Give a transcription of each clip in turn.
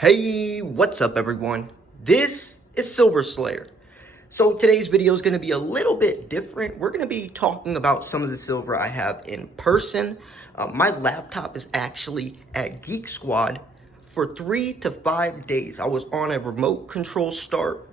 Hey, what's up everyone? This is Silverslayer. So today's video is going to be a little bit different. We're going to be talking about some of the silver I have in person. My laptop is actually at Geek Squad for 3 to 5 days. I was on a remote control start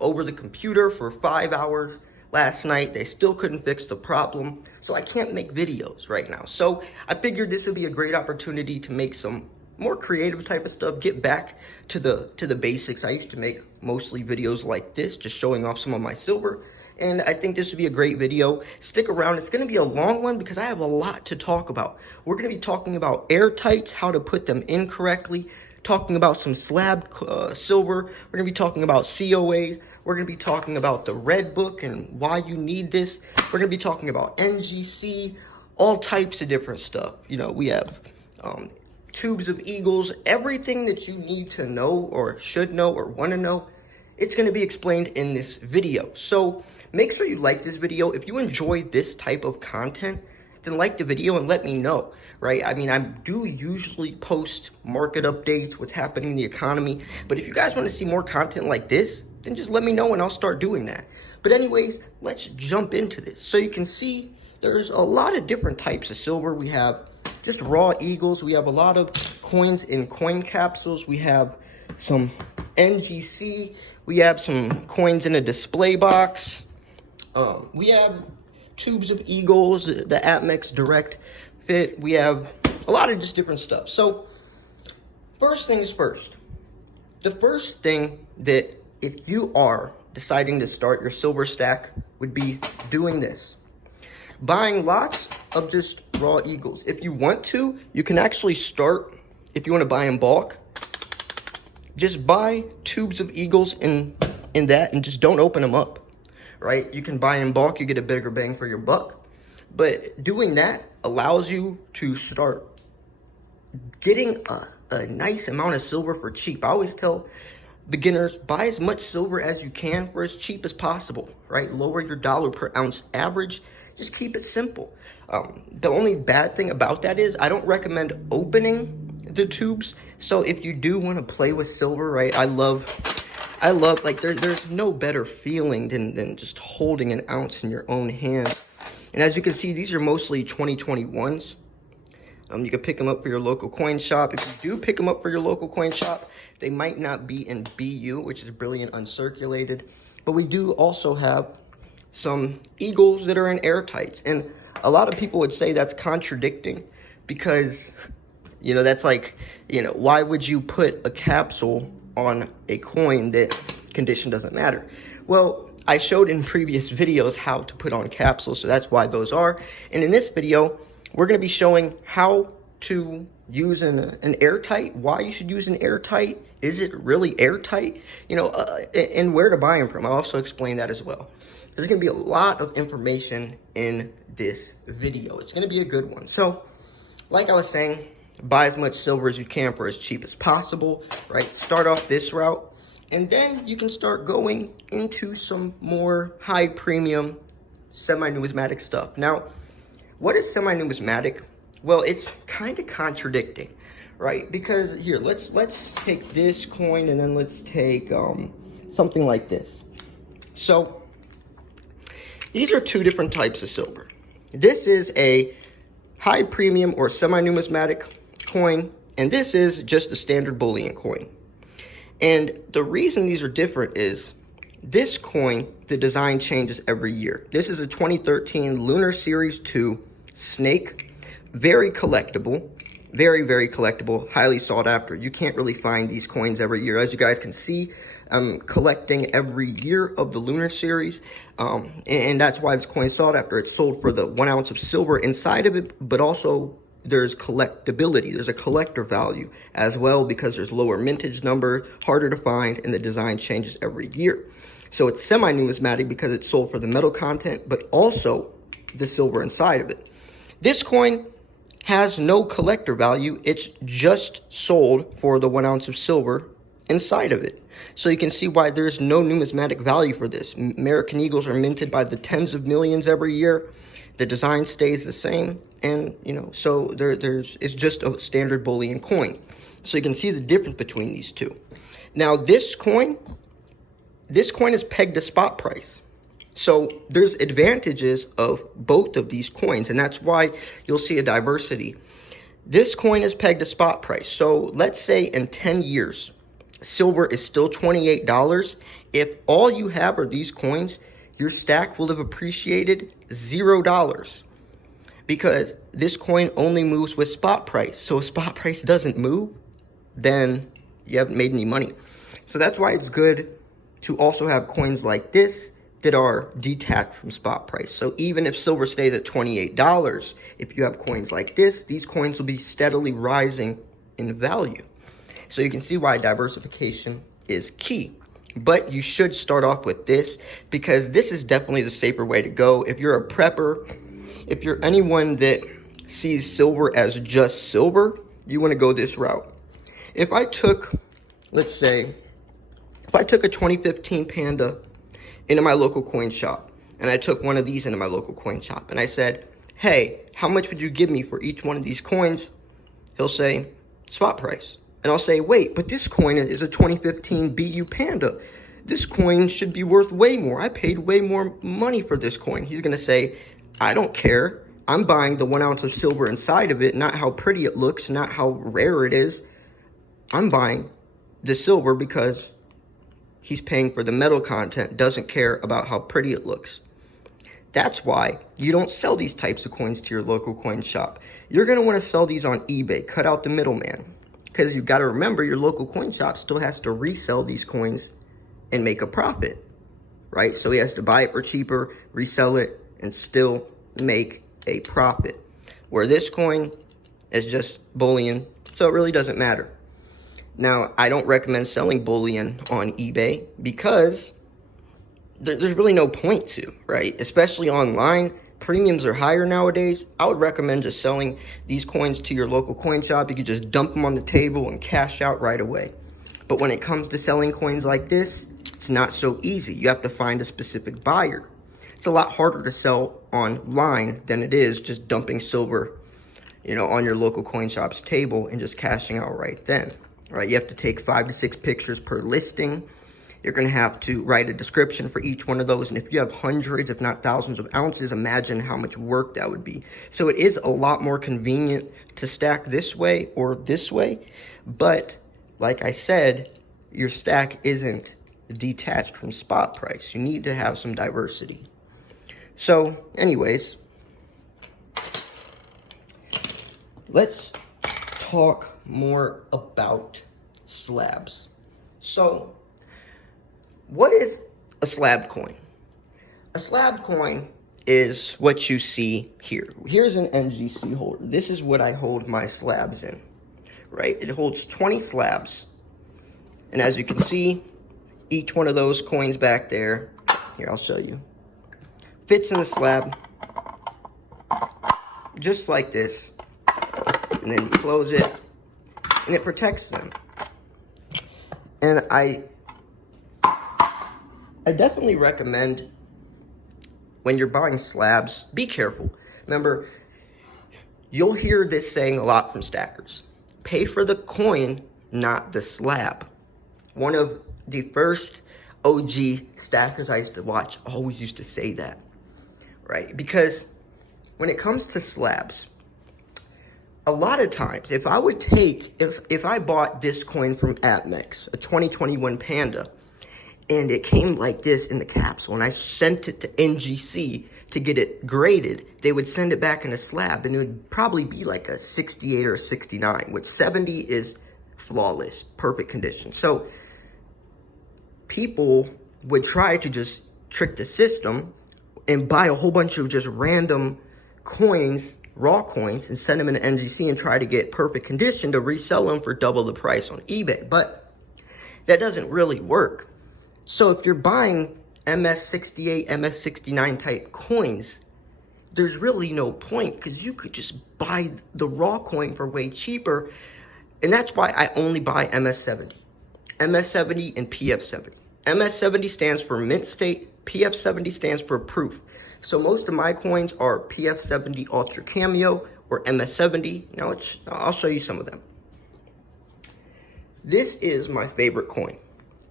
over the computer for 5 hours last night. They still couldn't fix the problem, so I can't make videos right now. So I figured this would be a great opportunity to make some more creative type of stuff, get back to the basics. I used to make mostly videos like this, just showing off some of my silver, and I think this would be a great video. Stick around. It's going to be a long one because I have a lot to talk about. We're going to be talking about Airtights, how to put them in correctly, talking about some slab silver. We're going to be talking about COAs. We're going to be talking about the red book and why you need this. We're going to be talking about NGC, all types of different stuff. You know, we have tubes of eagles, everything that you need to know or should know or want to know, it's going to be explained in this video. So make sure you like this video. If you enjoy this type of content, then like the video and let me know, right? I mean, I do usually post market updates, what's happening in the economy, but if you guys want to see more content like this, then just let me know and I'll start doing that. But anyways, let's jump into this. So you can see there's a lot of different types of silver. We have just raw eagles. We have a lot of coins in coin capsules. We have some NGC. We have some coins in a display box. We have tubes of eagles, the Atmex direct fit. We have a lot of just different stuff. So first things first. The first thing that if you are deciding to start your silver stack would be doing this. Buying lots of just raw eagles. If you want to, you can actually start, if you want to buy in bulk, just buy tubes of eagles in that and just don't open them up, right? You can buy in bulk, you get a bigger bang for your buck. But doing that allows you to start getting a nice amount of silver for cheap. I always tell beginners, buy as much silver as you can for as cheap as possible, right? Lower your dollar per ounce average. Just keep it simple. The only bad thing about that is I don't recommend opening the tubes. So if you do want to play with silver, right? I love like there's no better feeling than just holding an ounce in your own hand. And as you can see, these are mostly 2021s. You can pick them up for your local coin shop. If you do pick them up for your local coin shop, they might not be in BU, which is brilliant uncirculated. But we do also have some eagles that are in Airtights. And a lot of people would say that's contradicting because, you know, that's like, you know, why would you put a capsule on a coin that condition doesn't matter? Well, I showed in previous videos how to put on capsules, so that's why those are. And in this video, we're going to be showing how to use an airtight, why you should use an airtight, is it really airtight, you know, and where to buy them from. I'll also explain that as well. There's going to be a lot of information in this video. It's going to be a good one. So, like I was saying, buy as much silver as you can for as cheap as possible, right? Start off this route, and then you can start going into some more high premium semi-numismatic stuff. Now, what is semi-numismatic? Well, it's kind of contradicting, right? Because here, let's take this coin and then let's take something like this. So these are two different types of silver. This is a high premium or semi-numismatic coin, and this is just a standard bullion coin. And the reason these are different is this coin, the design changes every year. This is a 2013 Lunar Series 2 snake. Very collectible. Very, very collectible. Highly sought after. You can't really find these coins every year. As you guys can see, I'm collecting every year of the Lunar Series. And that's why this coin is sought after. It's sold for the 1 ounce of silver inside of it, but also there's collectability. There's a collector value as well because there's lower mintage number, harder to find, and the design changes every year. So it's semi-numismatic because it's sold for the metal content, but also the silver inside of it. This coin has no collector value. It's just sold for the 1 ounce of silver inside of it. So you can see why there's no numismatic value for this. American Eagles are minted by the tens of millions every year. The design stays the same. And, you know, so it's just a standard bullion coin. So you can see the difference between these two. Now this coin is pegged to spot price. So there's advantages of both of these coins, and that's why you'll see a diversity. This coin is pegged to spot price. So let's say in 10 years, silver is still $28. If all you have are these coins, your stack will have appreciated $0 because this coin only moves with spot price. So if spot price doesn't move, then you haven't made any money. So that's why it's good to also have coins like this that are detached from spot price. So even if silver stays at $28, if you have coins like this, these coins will be steadily rising in value. So you can see why diversification is key. But you should start off with this because this is definitely the safer way to go. If you're a prepper, if you're anyone that sees silver as just silver, you want to go this route. If I took, let's say, if I took a 2015 Panda into my local coin shop, and I took one of these into my local coin shop, and I said, hey, how much would you give me for each one of these coins? He'll say, spot price. And I'll say, wait, but this coin is a 2015 BU Panda. This coin should be worth way more. I paid way more money for this coin. He's going to say, I don't care. I'm buying the 1 ounce of silver inside of it, not how pretty it looks, not how rare it is. I'm buying the silver because he's paying for the metal content, doesn't care about how pretty it looks. That's why you don't sell these types of coins to your local coin shop. You're going to want to sell these on eBay, cut out the middleman. Because you've got to remember your local coin shop still has to resell these coins and make a profit, right? So he has to buy it for cheaper, resell it, and still make a profit. Where this coin is just bullion, so it really doesn't matter. Now, I don't recommend selling bullion on eBay because there's really no point to, right? Especially online, premiums are higher nowadays. I would recommend just selling these coins to your local coin shop. You could just dump them on the table and cash out right away. But when it comes to selling coins like this, it's not so easy. You have to find a specific buyer. It's a lot harder to sell online than it is just dumping silver, on your local coin shop's table and just cashing out right then. Right, you have to take 5 to 6 pictures per listing. You're going to have to write a description for each one of those. And if you have hundreds, if not thousands of ounces, imagine how much work that would be. So it is a lot more convenient to stack this way or this way. But like I said, your stack isn't detached from spot price. You need to have some diversity. So anyways, let's talk more about slabs. So what is a slab coin? A slab coin is what you see here. Here's an NGC holder. This is what I hold my slabs in, right? It holds 20 slabs. And as you can see, each one of those coins back there, here, I'll show you, fits in the slab just like this. And then you close it, and it protects them. And I definitely recommend when you're buying slabs, be careful. Remember, you'll hear this saying a lot from stackers. Pay for the coin, not the slab. One of the first OG stackers I used to watch always used to say that, right? Because when it comes to slabs, a lot of times, if I would take, if I bought this coin from Atmex, a 2021 Panda, and it came like this in the capsule, and I sent it to NGC to get it graded, they would send it back in a slab, and it would probably be like a 68 or a 69, which 70 is flawless, perfect condition. So people would try to just trick the system and buy a whole bunch of just random coins, raw coins, and send them into NGC and try to get perfect condition to resell them for double the price on eBay. But that doesn't really work. So if you're buying MS68, MS69 type coins, there's really no point because you could just buy the raw coin for way cheaper. And that's why I only buy MS70. MS70 and PF70. MS70 stands for mint state, PF70 stands for proof. So most of my coins are PF70 Ultra Cameo or MS70. Now I'll show you some of them. This is my favorite coin.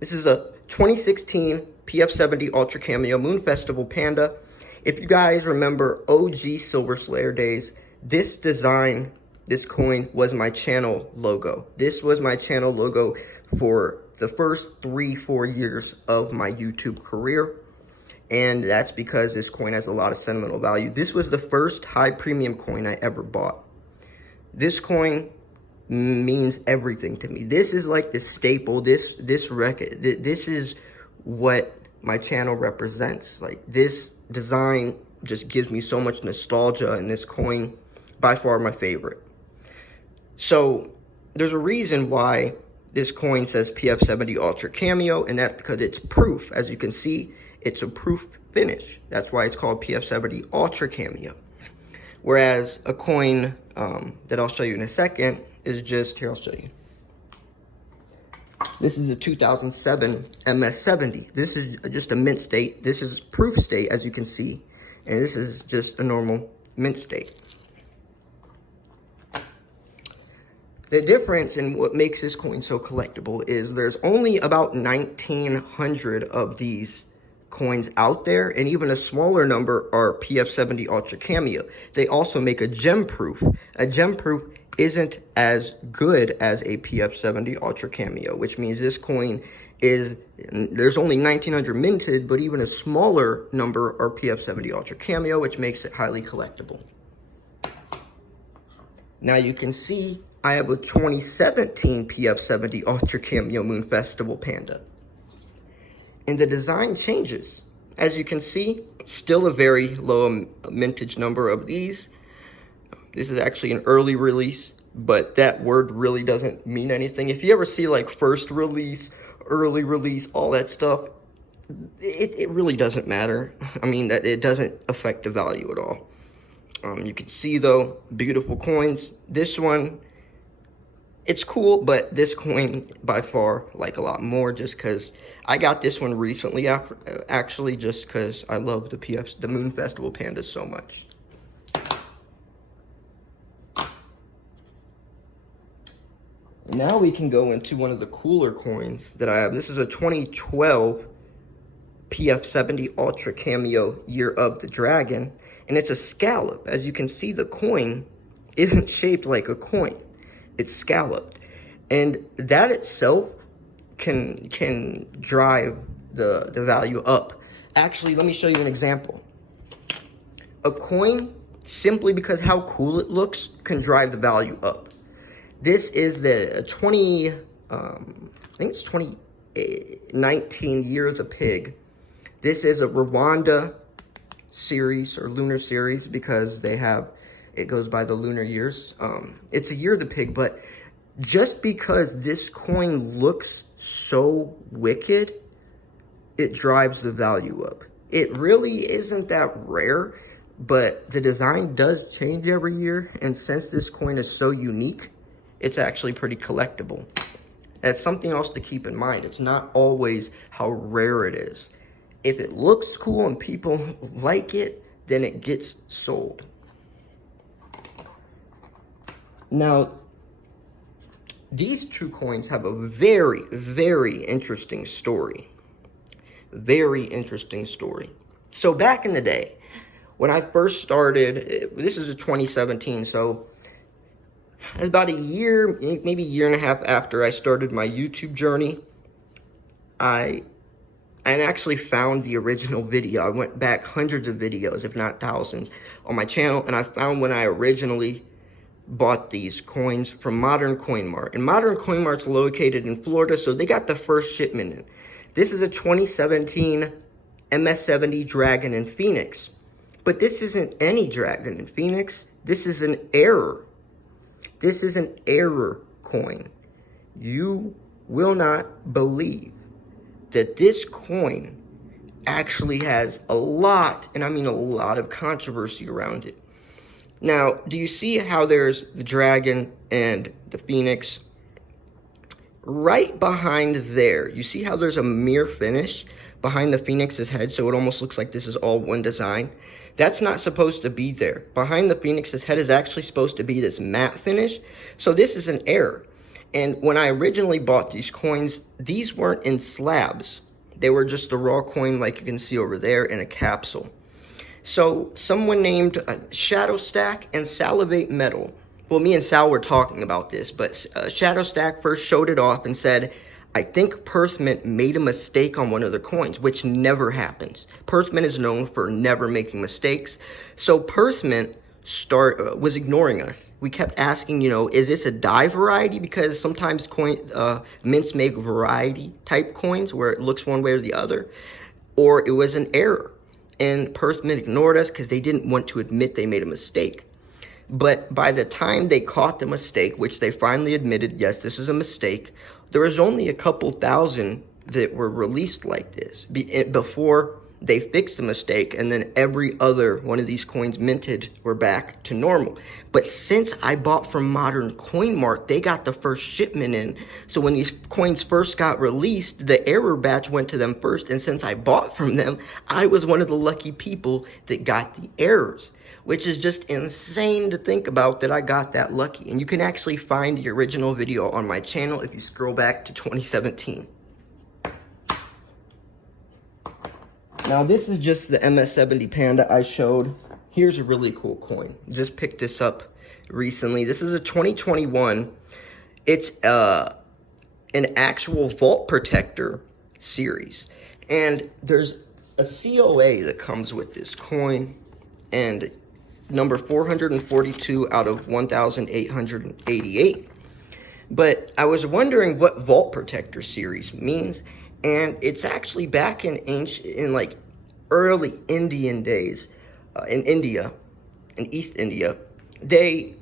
This is a 2016 PF70 Ultra Cameo Moon Festival Panda. If you guys remember OG Silverslayer days, this design, this coin was my channel logo. This was my channel logo for the first 3-4 years of my YouTube career. And that's because this coin has a lot of sentimental value. This was the first high premium coin I ever bought. This coin means everything to me. This is like the staple. This is what my channel represents. Like, this design just gives me so much nostalgia, and this coin, by far my favorite. So there's a reason why this coin says PF70 Ultra Cameo, and that's because it's proof. As you can see, it's a proof finish. That's why it's called PF70 Ultra Cameo. Whereas a coin that I'll show you in a second is just, here, I'll show you. This is a 2007 MS70. This is just a mint state. This is proof state, as you can see. And this is just a normal mint state. The difference in what makes this coin so collectible is there's only about 1,900 of these coins out there, and even a smaller number are PF70 Ultra Cameo. They also make a gem proof. A gem proof isn't as good as a PF70 Ultra Cameo, which means this coin is, there's only 1,900 minted, but even a smaller number are PF70 Ultra Cameo, which makes it highly collectible. Now you can see I have a 2017 PF70 Ultra Cameo Moon Festival Panda. And the design changes. As you can see, still a very low mintage number of these. This is actually an early release, but that word really doesn't mean anything. If you ever see like first release, early release, all that stuff, it really doesn't matter. I mean, that it doesn't affect the value at all. You can see though, beautiful coins. This one, it's cool, but this coin by far like a lot more, just because I got this one recently, actually, just because I love the Moon Festival Panda so much. Now we can go into one of the cooler coins that I have. This is a 2012 PF70 Ultra Cameo Year of the Dragon, and it's a scallop. As you can see, the coin isn't shaped like a coin. It's scalloped, and that itself can drive the value up. Actually, let me show you an example. A coin, simply because how cool it looks, can drive the value up. This is the 2019 Year of the Pig. This is a Rwanda series, or lunar series, because they have, it goes by the lunar years. It's a Year of the Pig, but just because this coin looks so wicked, it drives the value up. It really isn't that rare, but the design does change every year, and since this coin is so unique, it's actually pretty collectible. That's something else to keep in mind. It's not always how rare it is. If it looks cool and people like it, then it gets sold. Now, these two coins have a very, very interesting story. Very interesting story. So back in the day, when I first started, this is a 2017, so about a year, maybe a year and a half after I started my YouTube journey, I actually found the original video. I went back hundreds of videos, if not thousands, on my channel, and I found when I originally bought these coins from Modern Coin Mart. And Modern Coin Mart's located in Florida, so they got the first shipment in. This is a 2017 MS70 Dragon and Phoenix. But this isn't any Dragon and Phoenix. This is an error. This is an error coin. You will not believe that this coin actually has a lot, and I mean a lot, of controversy around it. Now, do you see how there's the dragon and the phoenix? Right behind there, you see how there's a mirror finish behind the phoenix's head, so it almost looks like this is all one design? That's not supposed to be there. Behind the phoenix's head is actually supposed to be this matte finish, so this is an error. And when I originally bought these coins, these weren't in slabs. They were just a raw coin like you can see over there in a capsule. So someone named Shadow Stack and Salivate Metal. Well, me and Sal were talking about this, but Shadow Stack first showed it off and said, I think Perthmint made a mistake on one of their coins, which never happens. Perthmint is known for never making mistakes. So Perthmint was ignoring us. We kept asking, you know, is this a die variety? Because sometimes mints make variety type coins where it looks one way or the other, or it was an error. And Perthmint ignored us because they didn't want to admit they made a mistake. But by the time they caught the mistake, which they finally admitted, yes, this is a mistake, there was only a couple thousand that were released like this before they fixed the mistake, and then every other one of these coins minted were back to normal. But since I bought from Modern Coin Mart, they got the first shipment in. So when these coins first got released, the error batch went to them first, and since I bought from them, I was one of the lucky people that got the errors, which is just insane to think about that I got that lucky. And you can actually find the original video on my channel if you scroll back to 2017. Now, this is just the MS-70 Panda I showed. Here's a really cool coin. Just picked this up recently. This is a 2021. It's an actual vault protector series. And there's a COA that comes with this coin. And number 442 out of 1,888. But I was wondering what vault protector series means. And it's actually back in like early Indian days, in India, in East India,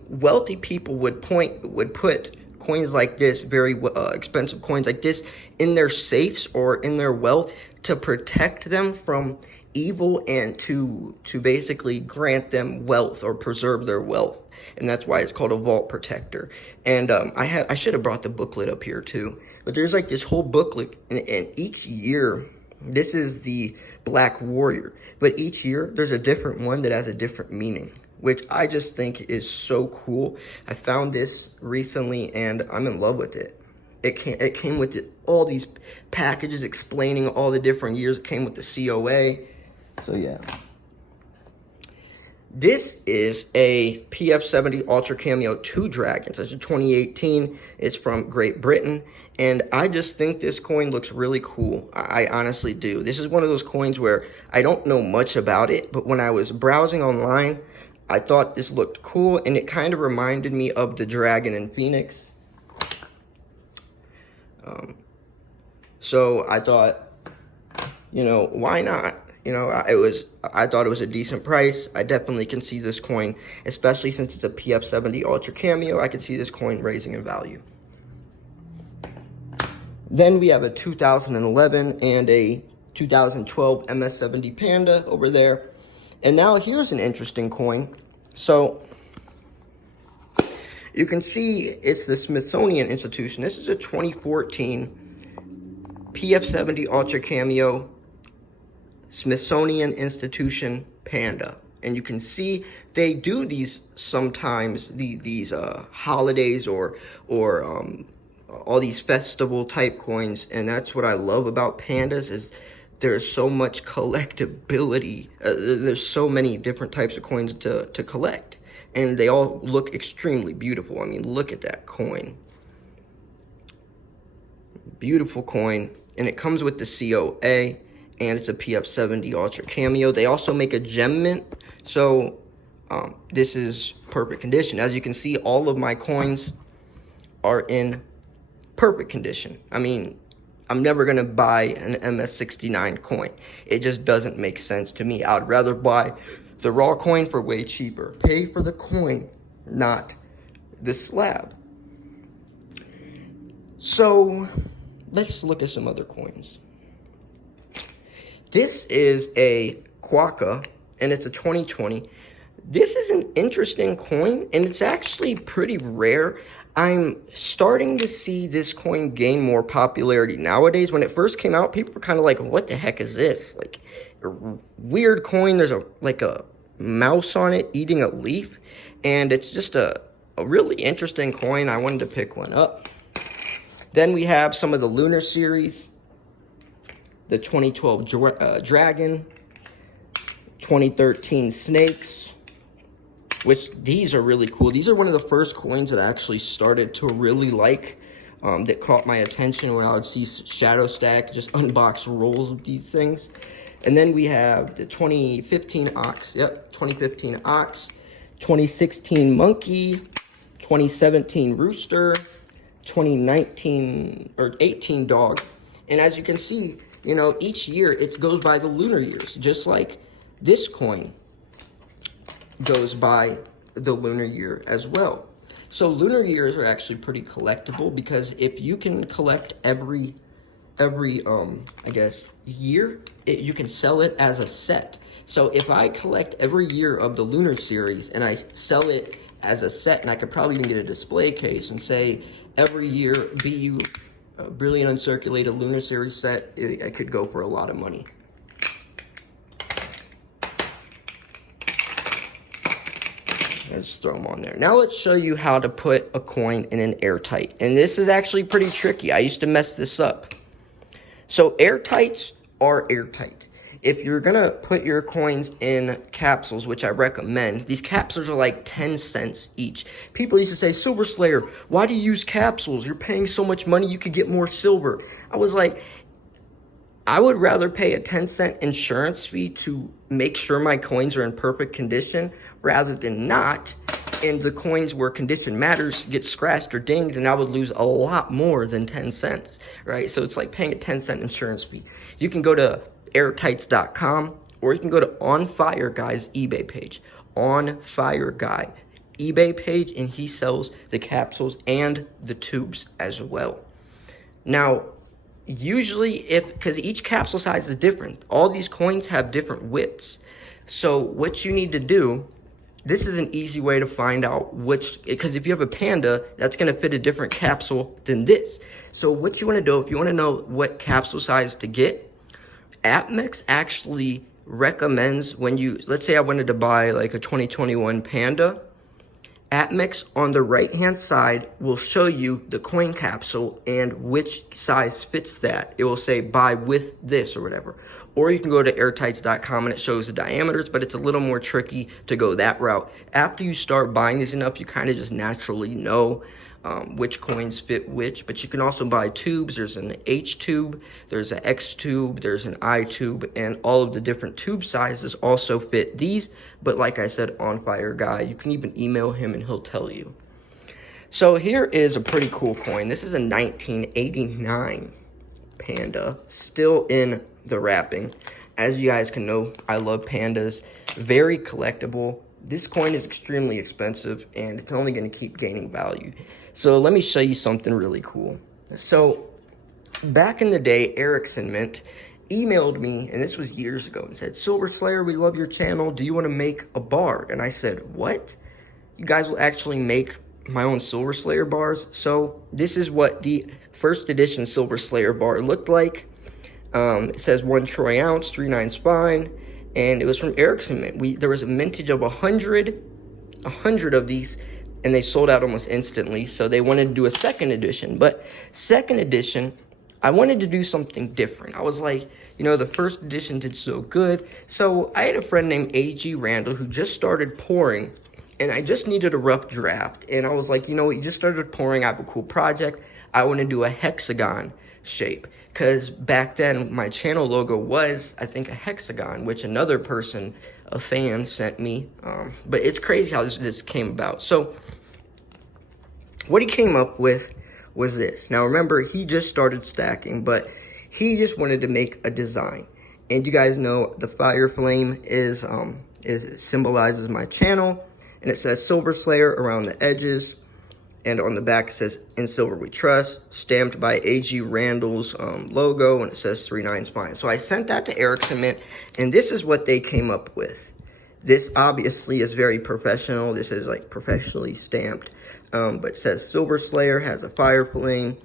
wealthy people would put coins like this, very expensive coins like this, in their safes or in their wealth to protect them from evil and to basically grant them wealth or preserve their wealth. And that's why it's called a vault protector. And I should have brought the booklet up here too. But there's like this whole booklet, and each year, this is the Black Warrior. But each year, there's a different one that has a different meaning, which I just think is so cool. I found this recently, and I'm in love with it. It came with all these packages explaining all the different years. It came with the COA. So yeah. This is a PF70 Ultra Cameo 2 Dragons. It's a 2018. It's from Great Britain. And I just think this coin looks really cool. I honestly do. This is one of those coins where I don't know much about it, but when I was browsing online, I thought this looked cool, and it kind of reminded me of the Dragon and Phoenix. So I thought, you know, why not? You know, I thought it was a decent price. I definitely can see this coin, especially since it's a PF70 Ultra Cameo, I can see this coin raising in value. Then we have a 2011 and a 2012 MS-70 Panda over there. And now here's an interesting coin. So you can see it's the Smithsonian Institution. This is a 2014 PF70 Ultra Cameo Smithsonian Institution Panda. And you can see they do these sometimes, these holidays or all these festival type coins. And that's what I love about pandas, is there's so much collectability. There's so many different types of coins to collect. And they all look extremely beautiful. I mean, look at that coin. Beautiful coin. And it comes with the COA. And it's a PF70 Ultra Cameo. They also make a gem mint. So this is perfect condition. As you can see, all of my coins are in perfect condition. I mean, I'm never going to buy an MS69 coin. It just doesn't make sense to me. I would rather buy the raw coin for way cheaper. Pay for the coin, not the slab. So let's look at some other coins. This is a Quokka, and it's a 2020. This is an interesting coin, and it's actually pretty rare. I'm starting to see this coin gain more popularity nowadays. When it first came out, people were kind of like, what the heck is this? Like, a weird coin. There's a mouse on it eating a leaf, and it's just a really interesting coin. I wanted to pick one up. Then we have some of the Lunar series, the 2012 Dragon, 2013 Snakes, which these are really cool. These are one of the first coins that I actually started to really like, that caught my attention when I would see Shadow Stack just unbox rolls of these things. And then we have the 2015 Ox, 2015 Ox, 2016 Monkey, 2017 Rooster, 2019 or 18 Dog. And as you can see, you know, each year it goes by the lunar years, just like this coin goes by the lunar year as well. So lunar years are actually pretty collectible, because if you can collect every I guess year, you can sell it as a set. So if I collect every year of the Lunar series and I sell it as a set, and I could probably even get a display case and say every year BU Brilliant Uncirculated Lunar series set, I could go for a lot of money. Let's throw them on there. Now let's show you how to put a coin in an airtight. And this is actually pretty tricky. I used to mess this up. So airtights are airtight. If you're gonna put your coins in capsules, which I recommend, these capsules are like 10 cents each. People used to say, Silverslayer, why do you use capsules? You're paying so much money, you could get more silver. I was like, I would rather pay a 10-cent insurance fee to make sure my coins are in perfect condition rather than not, and the coins where condition matters get scratched or dinged, and I would lose a lot more than 10 cents, right? So it's like paying a 10-cent insurance fee. You can go to Airtights.com, or you can go to On Fire Guy's eBay page. On Fire Guy eBay page, and he sells the capsules and the tubes as well. Now, usually because each capsule size is different, all these coins have different widths. So what you need to do, this is an easy way to find out which, because if you have a Panda, that's going to fit a different capsule than this. So what you want to do, if you want to know what capsule size to get, AppMix actually recommends, when you, let's say I wanted to buy like a 2021 Panda, AppMix on the right hand side will show you the coin capsule and which size fits that. It will say buy with this or whatever. Or you can go to airtights.com and it shows the diameters, but it's a little more tricky to go that route. After you start buying these enough, you kind of just naturally know which coins fit which. But you can also buy tubes. There's an H tube, there's an X tube, there's an I tube, and all of the different tube sizes also fit these. But like I said, On Fire Guy, you can even email him and he'll tell you. So here is a pretty cool coin. This is a 1989 Panda, still in the wrapping. As you guys can know, I love Pandas. Very collectible. This coin is extremely expensive, and it's only going to keep gaining value. So let me show you something really cool. So back in the day, Ericsson Mint emailed me, and this was years ago, and said, Silverslayer, we love your channel. Do you want to make a bar? And I said, what? You guys will actually make my own Silverslayer bars? So this is what the first edition Silverslayer bar looked like. It says 1 troy ounce, 3/9 spine, and it was from Ericsson Mint. There was a mintage of 100 of these, and they sold out almost instantly. So they wanted to do a second edition, but second edition, I wanted to do something different. I was like, you know, the first edition did so good. So I had a friend named A.G. Randall who just started pouring, and I just needed a rough draft. And I was like, you know what, you just started pouring, I have a cool project. I want to do a hexagon shape, because back then my channel logo was, I think, a hexagon, which another person, a fan, sent me. But it's crazy how this came about. So what he came up with was this. Now remember, he just started stacking, but he just wanted to make a design. And you guys know the fire flame is symbolizes my channel, and it says Silverslayer around the edges. And on the back it says, in silver we trust, stamped by A.G. Randall's logo, and it says 3/9 spine. So I sent that to Ericsson Mint, and this is what they came up with. This obviously is very professional. This is like professionally stamped. But it says Silverslayer, has a fire flame,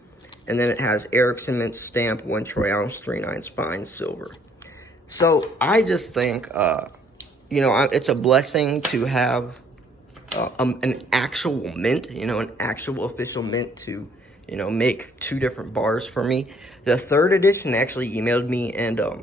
and then it has Ericsson Mint stamp, 1 troy ounce, 3/9 spine, silver. So I just think, you know, it's a blessing to have an actual mint, you know, an actual official mint to you know, make 2 different bars for me. The 3rd edition actually emailed me, and a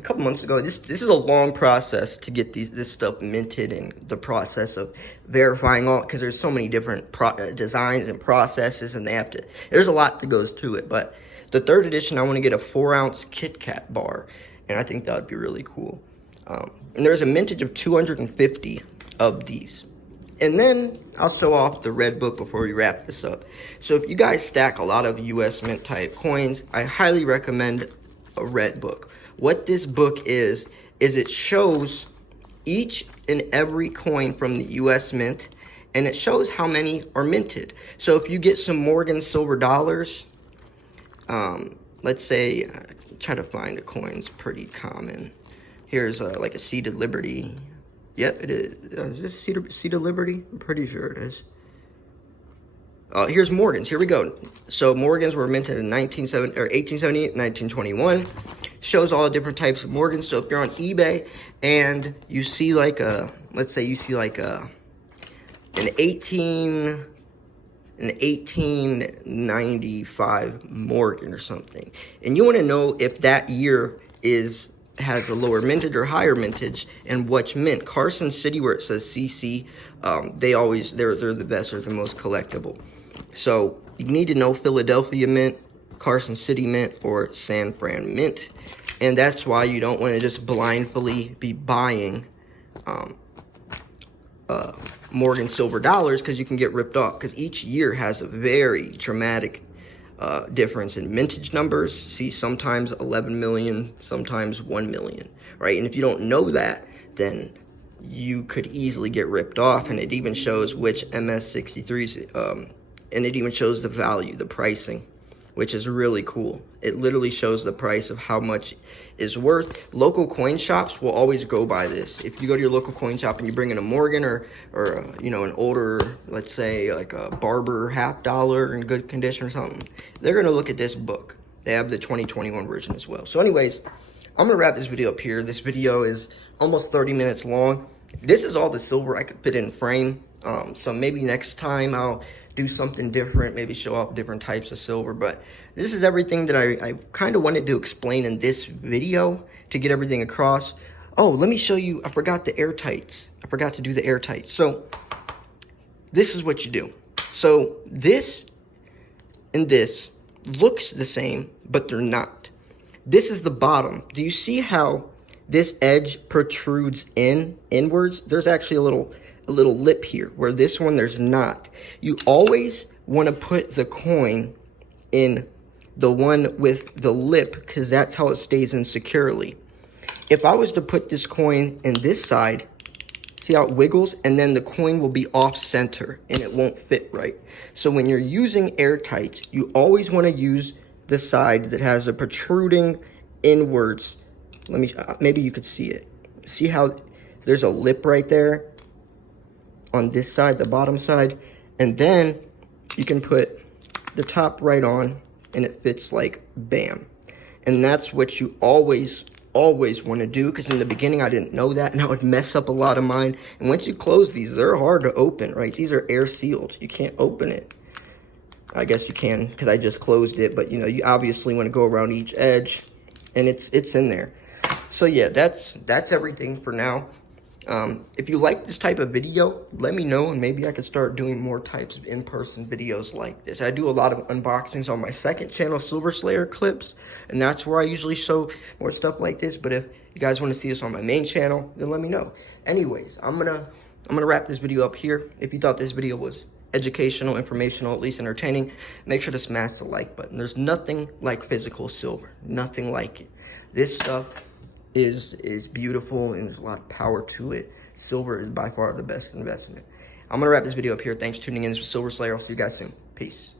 couple months ago. This is a long process to get this stuff minted, and the process of verifying all, because there's so many different designs and processes, and there's a lot that goes to it. But the 3rd edition, I want to get a 4-ounce Kit Kat bar, and I think that would be really cool. And there's a mintage of 250 of these. And then I'll show off the red book before we wrap this up. So if you guys stack a lot of US Mint type coins, I highly recommend a red book. What this book is it shows each and every coin from the US Mint, and it shows how many are minted. So if you get some Morgan silver dollars, let's say, try to find a coin's pretty common. Here's like a Seated Liberty. Yep, it is. Is this Seated Liberty? I'm pretty sure it is. Here's Morgan's. Here we go. So Morgan's were minted in 1878, 1921. Shows all the different types of Morgans. So if you're on eBay and you see like let's say you see like an 1895 Morgan or something, and you want to know if that year has a lower mintage or higher mintage, and which mint. Carson City, where it says CC, they're the best, or the most collectible. So you need to know Philadelphia Mint, Carson City Mint, or San Fran Mint, and that's why you don't want to just blindly be buying Morgan silver dollars, because you can get ripped off, because each year has a very dramatic difference in mintage numbers. See, sometimes 11 million, sometimes 1 million, right? And if you don't know that, then you could easily get ripped off. And it even shows which MS63s, and it even shows the value, the pricing, which is really cool. It literally shows the price of how much is worth. Local coin shops will always go by this. If you go to your local coin shop and you bring in a Morgan or you know, an older, let's say like a Barber $50 in good condition or something, they're gonna look at this book. They have the 2021 version as well. So anyways, I'm gonna wrap this video up here. This video is almost 30 minutes long. This is all the silver I could fit in frame. So maybe next time I'll do something different, maybe show off different types of silver. But this is everything that I kind of wanted to explain in this video to get everything across. Oh, let me show you. I forgot the Airtights. I forgot to do the Airtights. So this is what you do. So this and this looks the same, but they're not. This is the bottom. Do you see how this edge protrudes inwards? There's actually a little lip here, where this one there's not. You always want to put the coin in the one with the lip, because that's how it stays in securely. If I was to put this coin in this side, see how it wiggles, and then the coin will be off center and it won't fit right. So when you're using Airtights, you always want to use the side that has a protruding inwards. Let me, maybe you could see it. See how there's a lip right there on this side, the bottom side, and then you can put the top right on and it fits like bam. And that's what you always want to do, because in the beginning I didn't know that, and I would mess up a lot of mine. And once you close these, they're hard to open, right? These are air sealed. You can't open it. I guess you can, because I just closed it, but you know, you obviously want to go around each edge, and it's in there. So yeah, that's everything for now. If you like this type of video, let me know, and maybe I could start doing more types of in-person videos like this. I do a lot of unboxings on my second channel, Silverslayer Clips, and that's where I usually show more stuff like this. But if you guys want to see this on my main channel, then let me know. Anyways, I'm gonna wrap this video up here. If you thought this video was educational, informational, at least entertaining, make sure to smash the like button. There's nothing like physical silver, nothing like it. This stuff is beautiful, and there's a lot of power to it. Silver is by far the best investment. I'm gonna wrap this video up here. Thanks for tuning in. This was Silverslayer. I'll see you guys soon. Peace.